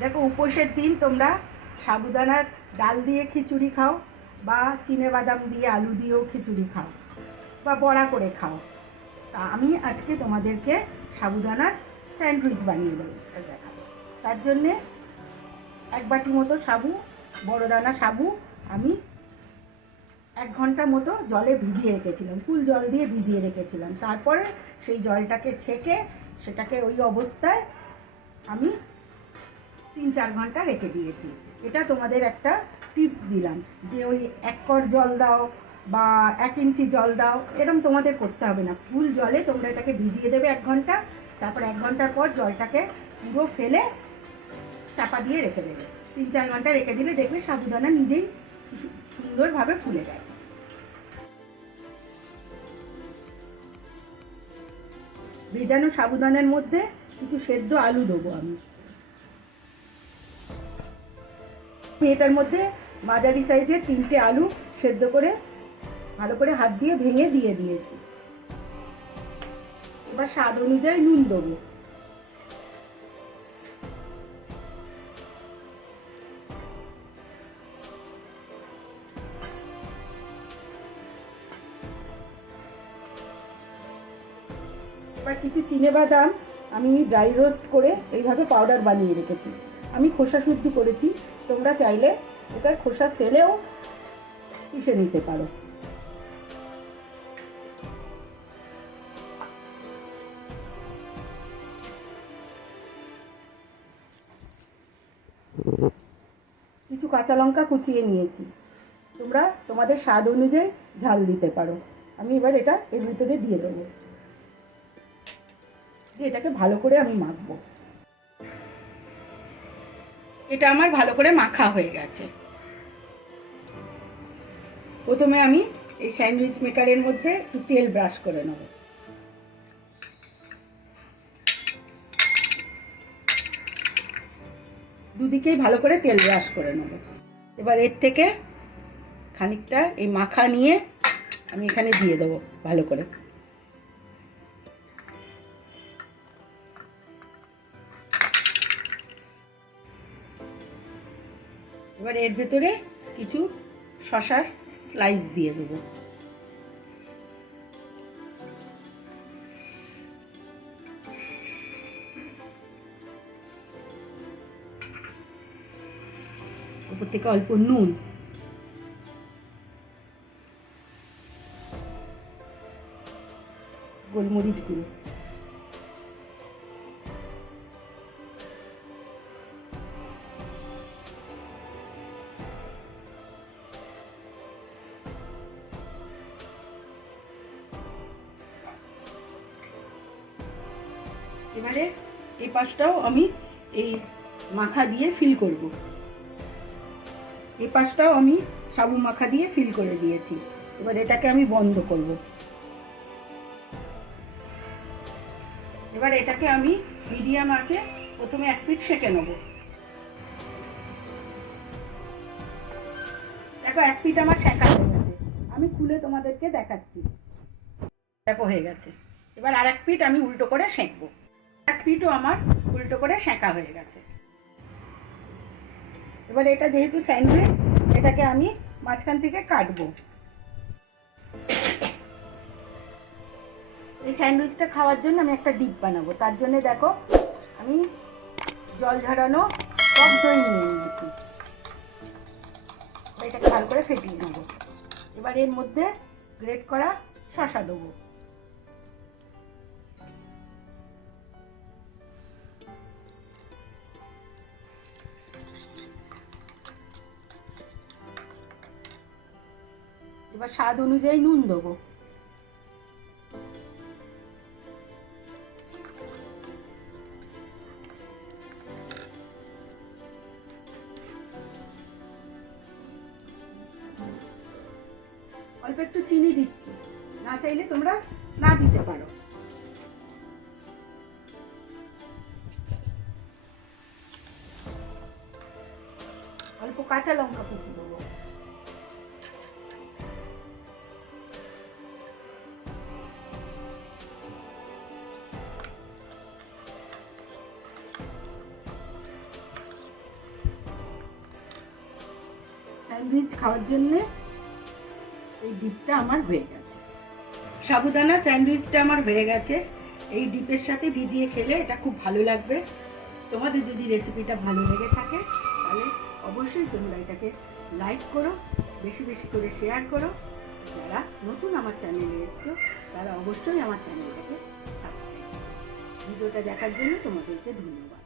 দেখো উপোসের দিন তোমরা সাবুদানার ডাল দিয়ে খিচুড়ি খাও বা চিনে বাদাম দিয়ে আলু দিয়েও খিচুড়ি খাও বা বড়া করে খাও। তা আমি আজকে তোমাদেরকে সাবুদানার স্যান্ডউইচ বানিয়ে দেবো তার জন্যে এক বাটি মতো সাবু, বড় দানা সাবু আমি এক ঘণ্টা মতো জলে ভিজিয়ে রেখেছিলাম, ফুল জল দিয়ে ভিজিয়ে রেখেছিলাম। তারপরে সেই জলটাকে ছেঁকে সেটাকে ওই অবস্থায় আমি তিন চার ঘণ্টা রেখে দিয়েছি। এটা তোমাদের একটা টিপস দিলাম যে ওই এক কর জল দাও বা এক ইঞ্চি জল দাও এরকম তোমাদের করতে হবে না। ফুল জলে তোমরা এটাকে ভিজিয়ে দেবে এক ঘণ্টা, তারপর এক ঘণ্টার পর জলটাকে পুরো ফেলে চাপা দিয়ে রেখে দেবে। তিন চার ঘণ্টা রেখে দিলে দেখবে সাবুদানা নিজেই সুন্দরভাবে ফুলে গেছে। ভেজানো সাবুদানার মধ্যে কিছু সেদ্ধ আলু দেবো আমি। এটার মধ্যে মাঝারি সাইজের তিনটে আলু সেদ্ধ করে ভালো করে হাত দিয়ে ভেঙে দিয়ে দিয়েছি। এবার স্বাদ অনুযায়ী নুন দেবো। এবার কিছু চিনে বাদাম আমি ড্রাই রোস্ট করে এইভাবে পাউডার বানিয়ে রেখেছি। আমি খোসা শুদ্ধ করেছি। তোমরা চাইলে এটার খোসা ফেলেও পিষে নিতে পারো। কিছু কাঁচা লঙ্কা কুচিয়ে নিয়েছি। তোমরা তোমাদের স্বাদ অনুযায়ী ঝাল দিতে পারো। আমি এবার এটা এর ভিতরে দিয়ে দেবো। এটাকে ভালো করে আমি মাখবো। এটা আমার ভালো করে মাখা হয়ে গেছে। প্রথমে আমি এই স্যান্ডউইচ মেকারের মধ্যে একটু তেল ব্রাশ করে নেব। দুদিকেই ভালো করে তেল ব্রাশ করে নেব। এবার এর থেকে খানিকটা এই মাখা নিয়ে আমি এখানে দিয়ে দেবো ভালো করে। এবার এর ভেতরে কিছু শশার স্লাইস দিয়ে দেবো। উপর থেকে অল্প নুন। গোলমরিচ গুঁড়ো। এবারে এই পাশটাও আমি এই মাখা দিয়ে ফিল করব। এই পাশটাও আমি সাবু মাখা দিয়ে ফিল করে দিয়েছি। এবার এটাকে আমি বন্ধ করব। এবার এটাকে আমি মিডিয়াম আছে প্রথমে এক পিঠ সেঁকে নেব। দেখো, এক পিঠ আমার সেঁকা হয়ে গেছে। আমি খুলে তোমাদেরকে দেখাচ্ছি। দেখো, হয়ে গেছে। এবার আর এক পিঠ আমি উল্টো করে সেঁকবো। এক পিঠও আমার উল্টো করে সেঁকা হয়ে গেছে। এবার এটা যেহেতু স্যান্ডউইচ, এটাকে আমি মাঝখান থেকে কাটবো। এই স্যান্ডউইচটা খাওয়ার জন্য আমি একটা ডিপ বানাবো। তার জন্য দেখো, আমি জল ঝরানো টক দই নিয়ে নিয়েছি। এটাকে ভালো করে ফেটিয়ে নেব। এবার এর মধ্যে গ্রেট করা শশা দেবো। এবার স্বাদ অনুযায়ী নুন দেবো। অল্প একটু চিনি দিচ্ছি। না চাইলে তোমরা না দিতে পারো। অল্প কাঁচা লঙ্কা কুচি দেবো। স্যান্ডউইচ খাওয়ার জন্যে এই ডিপটা আমার হয়ে গেছে। সাবুদানা স্যান্ডউইচটা আমার হয়ে গেছে। এই ডিপের সাথে ভিজিয়ে খেলে এটা খুব ভালো লাগবে। তোমাদের যদি রেসিপিটা ভালো লেগে থাকে, তাহলে অবশ্যই তোমরা এটাকে লাইক করো, বেশি বেশি করে শেয়ার করো। যারা নতুন আমার চ্যানেলে এসছো, তারা অবশ্যই আমার চ্যানেলটাকে সাবস্ক্রাইব করো। ভিডিওটা দেখার জন্য তোমাদেরকে ধন্যবাদ।